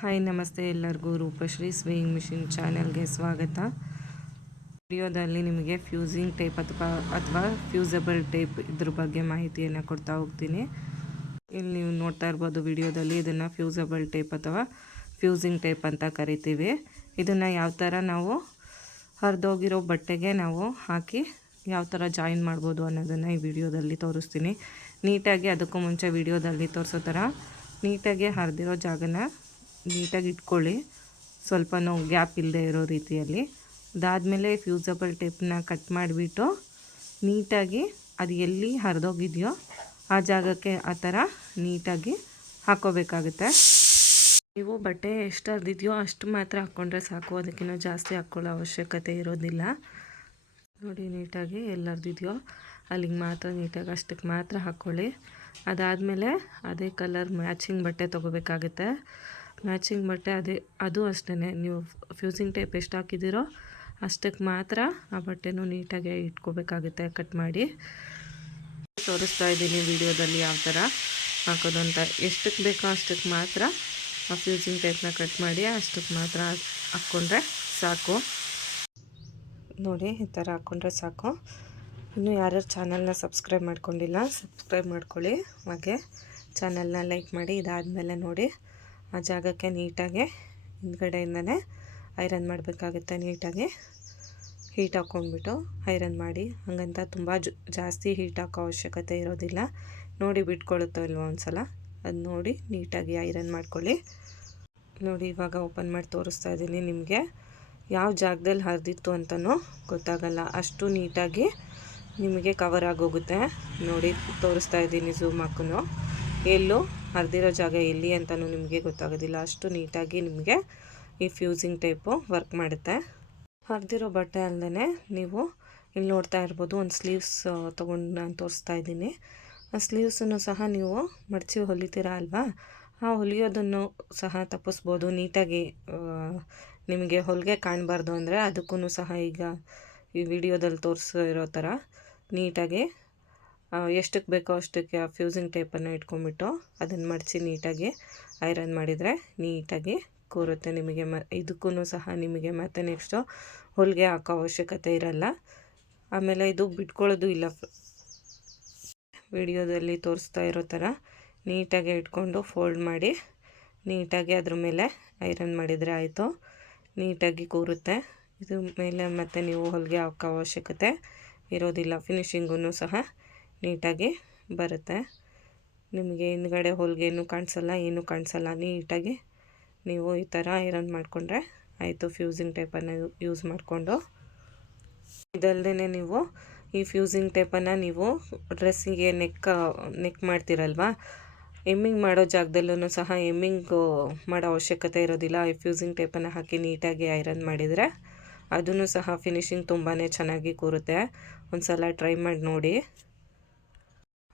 Hi ನಮಸ್ತೆ ಎಲ್ಲರಿಗೂ Roopashree swing machine ಚಾನೆಲ್ಗೆ ಸ್ವಾಗತ. ವಿಡಿಯೋದಲ್ಲಿ ನಿಮಗೆ ಫ್ಯೂಸಿಂಗ್ ಟೇಪ್ ಅಥವಾ ಫ್ಯೂಸಬಲ್ ಟೇಪ್ ಇದ್ರ ಬಗ್ಗೆ ಮಾಹಿತಿಯನ್ನು ಕೊಡ್ತಾ ಹೋಗ್ತೀನಿ. ಇಲ್ಲಿ ನೀವು ನೋಡ್ತಾ ಇರ್ಬೋದು ವಿಡಿಯೋದಲ್ಲಿ ಇದನ್ನು ಫ್ಯೂಸಬಲ್ ಟೇಪ್ ಅಥವಾ ಫ್ಯೂಸಿಂಗ್ ಟೇಪ್ ಅಂತ ಕರಿತೀವಿ. ಇದನ್ನು ಯಾವ ಥರ ನಾವು ಹರಿದೋಗಿರೋ ಬಟ್ಟೆಗೆ ನಾವು ಹಾಕಿ ಯಾವ ಥರ ಜಾಯಿನ್ ಮಾಡ್ಬೋದು ಅನ್ನೋದನ್ನು ಈ ವಿಡಿಯೋದಲ್ಲಿ ತೋರಿಸ್ತೀನಿ. ನೀಟಾಗಿ ಅದಕ್ಕೂ ಮುಂಚೆ ವಿಡಿಯೋದಲ್ಲಿ ತೋರಿಸೋ ಥರ ನೀಟಾಗಿ ಹರಿದಿರೋ ಜಾಗನ ನೀಟಾಗಿ ಇಟ್ಕೊಳ್ಳಿ, ಸ್ವಲ್ಪ ನಾವು ಗ್ಯಾಪ್ ಇಲ್ಲದೆ ಇರೋ ರೀತಿಯಲ್ಲಿ. ಅದಾದಮೇಲೆ ಫ್ಯೂಸಬಲ್ ಟೇಪ್ನ ಕಟ್ ಮಾಡಿಬಿಟ್ಟು ನೀಟಾಗಿ ಅದು ಎಲ್ಲಿ ಹರಿದೋಗಿದೆಯೋ ಆ ಜಾಗಕ್ಕೆ ಆ ಥರ ನೀಟಾಗಿ ಹಾಕ್ಕೋಬೇಕಾಗುತ್ತೆ. ನೀವು ಬಟ್ಟೆ ಎಷ್ಟು ಹರಿದಿದೆಯೋ ಅಷ್ಟು ಮಾತ್ರ ಹಾಕ್ಕೊಂಡ್ರೆ ಸಾಕು, ಅದಕ್ಕಿಂತ ಜಾಸ್ತಿ ಹಾಕ್ಕೊಳ್ಳೋ ಅವಶ್ಯಕತೆ ಇರೋದಿಲ್ಲ. ನೋಡಿ ನೀಟಾಗಿ ಎಲ್ಲಿ ಹರಿದಿದೆಯೋ ಅಲ್ಲಿಗೆ ಮಾತ್ರ ನೀಟಾಗಿ ಅಷ್ಟಕ್ಕೆ ಮಾತ್ರ ಹಾಕ್ಕೊಳ್ಳಿ. ಅದಾದಮೇಲೆ ಅದೇ ಕಲರ್ ಮ್ಯಾಚಿಂಗ್ ಬಟ್ಟೆ ತೊಗೋಬೇಕಾಗುತ್ತೆ. ಮ್ಯಾಚಿಂಗ್ ಬಟ್ಟೆ ಅದು ಅಷ್ಟೇ, ನೀವು ಫ್ಯೂಸಿಂಗ್ ಟೇಪ್ ಎಷ್ಟು ಹಾಕಿದ್ದೀರೋ ಅಷ್ಟಕ್ಕೆ ಮಾತ್ರ ಆ ಬಟ್ಟೆನೂ ನೀಟಾಗಿ ಇಟ್ಕೋಬೇಕಾಗುತ್ತೆ. ಕಟ್ ಮಾಡಿ ತೋರಿಸ್ತಾ ಇದ್ದೀನಿ ವಿಡಿಯೋದಲ್ಲಿ ಯಾವ ಥರ ಹಾಕೋದು ಅಂತ. ಎಷ್ಟಕ್ಕೆ ಬೇಕೋ ಅಷ್ಟಕ್ಕೆ ಮಾತ್ರ ಆ ಫ್ಯೂಸಿಂಗ್ ಟೇಪ್ನ ಕಟ್ ಮಾಡಿ ಅಷ್ಟಕ್ಕೆ ಮಾತ್ರ ಹಾಕ್ಕೊಂಡ್ರೆ ಸಾಕು. ನೋಡಿ ಈ ಥರ ಹಾಕ್ಕೊಂಡ್ರೆ ಸಾಕು. ಇನ್ನೂ ಯಾರ್ಯಾರು ಚಾನಲ್ನ ಸಬ್ಸ್ಕ್ರೈಬ್ ಮಾಡ್ಕೊಂಡಿಲ್ಲ ಸಬ್ಸ್ಕ್ರೈಬ್ ಮಾಡ್ಕೊಳ್ಳಿ, ಹಾಗೆ ಚಾನಲ್ನ ಲೈಕ್ ಮಾಡಿ. ಇದಾದಮೇಲೆ ನೋಡಿ ಆ ಜಾಗಕ್ಕೆ ನೀಟಾಗಿ ಹಿಂದ್ಗಡೆಯಿಂದನೇ ಐರನ್ ಮಾಡಬೇಕಾಗುತ್ತೆ. ನೀಟಾಗಿ ಹೀಟ್ ಹಾಕ್ಕೊಂಡ್ಬಿಟ್ಟು ಐರನ್ ಮಾಡಿ, ಹಾಗಂತ ತುಂಬ ಜಾಸ್ತಿ ಹೀಟ್ ಹಾಕೋ ಅವಶ್ಯಕತೆ ಇರೋದಿಲ್ಲ. ನೋಡಿ ಬಿಟ್ಕೊಳ್ಳುತ್ತೋ ಇಲ್ವೋ ಒಂದ್ಸಲ ಅದು ನೋಡಿ ನೀಟಾಗಿ ಐರನ್ ಮಾಡ್ಕೊಳ್ಳಿ. ನೋಡಿ ಇವಾಗ ಓಪನ್ ಮಾಡಿ ತೋರಿಸ್ತಾ ಇದ್ದೀನಿ. ನಿಮಗೆ ಯಾವ ಜಾಗದಲ್ಲಿ ಹರಿದಿತ್ತು ಅಂತಲೂ ಗೊತ್ತಾಗಲ್ಲ, ಅಷ್ಟು ನೀಟಾಗಿ ನಿಮಗೆ ಕವರ್ ಆಗೋಗುತ್ತೆ. ನೋಡಿ ತೋರಿಸ್ತಾ ಇದ್ದೀನಿ ಝೂಮ್ ಹಾಕೂ, ಎಲ್ಲೂ ಹರಿದಿರೋ ಜಾಗ ಎಲ್ಲಿ ಅಂತಲೂ ನಿಮಗೆ ಗೊತ್ತಾಗೋದಿಲ್ಲ, ಅಷ್ಟು ನೀಟಾಗಿ ನಿಮಗೆ ಈ ಫ್ಯೂಸಿಂಗ್ ಟೇಪು ವರ್ಕ್ ಮಾಡುತ್ತೆ. ಹರಿದಿರೋ ಬಟ್ಟೆ ಅಲ್ಲದೆ ನೀವು ಇಲ್ಲಿ ನೋಡ್ತಾ ಇರ್ಬೋದು ಒಂದು ಸ್ಲೀವ್ಸ್ ತೊಗೊಂಡು ನಾನು ತೋರಿಸ್ತಾ ಇದ್ದೀನಿ. ಆ ಸ್ಲೀವ್ಸನ್ನು ಸಹ ನೀವು ಮಡಚಿ ಹೊಲಿತೀರಾ ಅಲ್ವಾ, ಆ ಹೊಲಿಯೋದನ್ನು ಸಹ ತಪ್ಪಿಸ್ಬೋದು. ನೀಟಾಗಿ ನಿಮಗೆ ಹೊಲಿಗೆ ಕಾಣಬಾರ್ದು ಅಂದರೆ ಅದಕ್ಕೂ ಸಹ ಈಗ ಈ ವಿಡಿಯೋದಲ್ಲಿ ತೋರಿಸಿರೋ ಥರ ನೀಟಾಗಿ ಎಷ್ಟಕ್ಕೆ ಬೇಕೋ ಅಷ್ಟಕ್ಕೆ ಆ ಫ್ಯೂಸಿಂಗ್ ಟೇಪನ್ನು ಇಟ್ಕೊಂಡ್ಬಿಟ್ಟು ಅದನ್ನು ಮಡಚಿ ನೀಟಾಗಿ ಐರನ್ ಮಾಡಿದರೆ ನೀಟಾಗಿ ಕೂರುತ್ತೆ ನಿಮಗೆ. ಇದಕ್ಕೂ ಸಹ ನಿಮಗೆ ಮತ್ತೆ ನೆಕ್ಸ್ಟು ಹೊಲಿಗೆ ಹಾಕೋ ಅವಶ್ಯಕತೆ ಇರಲ್ಲ. ಆಮೇಲೆ ಇದು ಬಿಟ್ಕೊಳ್ಳೋದು ಇಲ್ಲ. ವಿಡಿಯೋದಲ್ಲಿ ತೋರಿಸ್ತಾ ಇರೋ ಥರ ನೀಟಾಗಿ ಇಟ್ಕೊಂಡು ಫೋಲ್ಡ್ ಮಾಡಿ ನೀಟಾಗಿ ಅದ್ರ ಮೇಲೆ ಐರನ್ ಮಾಡಿದರೆ ಆಯಿತು, ನೀಟಾಗಿ ಕೂರುತ್ತೆ. ಇದು ಮೇಲೆ ಮತ್ತೆ ನೀವು ಹೊಲಿಗೆ ಹಾಕೋ ಅವಶ್ಯಕತೆ ಇರೋದಿಲ್ಲ. ಫಿನಿಶಿಂಗೂ ಸಹ ನೀಟಾಗಿ ಬರುತ್ತೆ. ನಿಮಗೆ ಹಿಂದ್ಗಡೆ ಹೊಲಿಗೆನೂ ಕಾಣಿಸಲ್ಲ, ಏನೂ ಕಾಣಿಸಲ್ಲ. ನೀಟಾಗಿ ನೀವು ಈ ಥರ ಐರನ್ ಮಾಡಿಕೊಂಡ್ರೆ ಆಯಿತು ಫ್ಯೂಸಿಂಗ್ ಟೇಪನ್ನು ಯೂಸ್ ಮಾಡಿಕೊಂಡು. ಇದಲ್ಲದೆ ನೀವು ಈ ಫ್ಯೂಸಿಂಗ್ ಟೇಪನ್ನು ನೀವು ಡ್ರೆಸ್ಸಿಗೆ ನೆಕ್ ಮಾಡ್ತೀರಲ್ವ, ಎಮ್ಮಿಂಗ್ ಮಾಡೋ ಜಾಗದಲ್ಲೂ ಸಹ ಎಮ್ಮಿಂಗು ಮಾಡೋ ಅವಶ್ಯಕತೆ ಇರೋದಿಲ್ಲ. ಈ ಫ್ಯೂಸಿಂಗ್ ಟೇಪನ್ನು ಹಾಕಿ ನೀಟಾಗಿ ಐರನ್ ಮಾಡಿದರೆ ಅದೂ ಸಹ ಫಿನಿಶಿಂಗ್ ತುಂಬಾ ಚೆನ್ನಾಗಿ ಕೂರುತ್ತೆ. ಒಂದು ಸಲ ಟ್ರೈ ಮಾಡಿ ನೋಡಿ.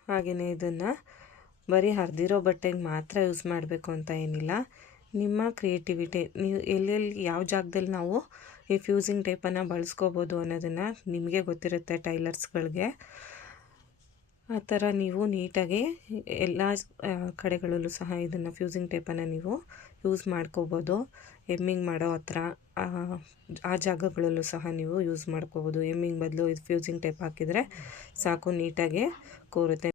ಹಾಗೆಯೇ ಇದನ್ನು ಬರೀ ಹರಿದಿರೋ ಬಟ್ಟೆಗೆ ಮಾತ್ರ ಯೂಸ್ ಮಾಡಬೇಕು ಅಂತ ಏನಿಲ್ಲ. ನಿಮ್ಮ ಕ್ರಿಯೇಟಿವಿಟಿ, ನೀವು ಎಲ್ಲೆಲ್ಲಿ ಯಾವ ಜಾಗದಲ್ಲಿ ನಾವು ಈ ಫ್ಯೂಸಿಂಗ್ ಟೇಪನ್ನು ಬಳಸ್ಕೋಬೋದು ಅನ್ನೋದನ್ನು ನಿಮಗೆ ಗೊತ್ತಿರುತ್ತೆ. ಟೈಲರ್ಸ್ಗಳಿಗೆ ಆ ಥರ ನೀವು ನೀಟಾಗಿ ಎಲ್ಲ ಕಡೆಗಳಲ್ಲೂ ಸಹ ಇದನ್ನು ಫ್ಯೂಸಿಂಗ್ ಟೇಪನ್ನು ನೀವು ಯೂಸ್ ಮಾಡ್ಕೋಬೋದು. ಎಮ್ಮಿಂಗ್ ಮಾಡೋ ಹತ್ರ ಆ ಜಾಗಗಳಲ್ಲೂ ಸಹ ನೀವು ಯೂಸ್ ಮಾಡ್ಕೋಬೋದು. ಎಮ್ಮಿಂಗ್ ಬದಲು ಇದು ಫ್ಯೂಸಿಂಗ್ ಟೇಪ್ ಹಾಕಿದರೆ ಸಾಕು, ನೀಟಾಗಿ ಕೂರುತ್ತೆ.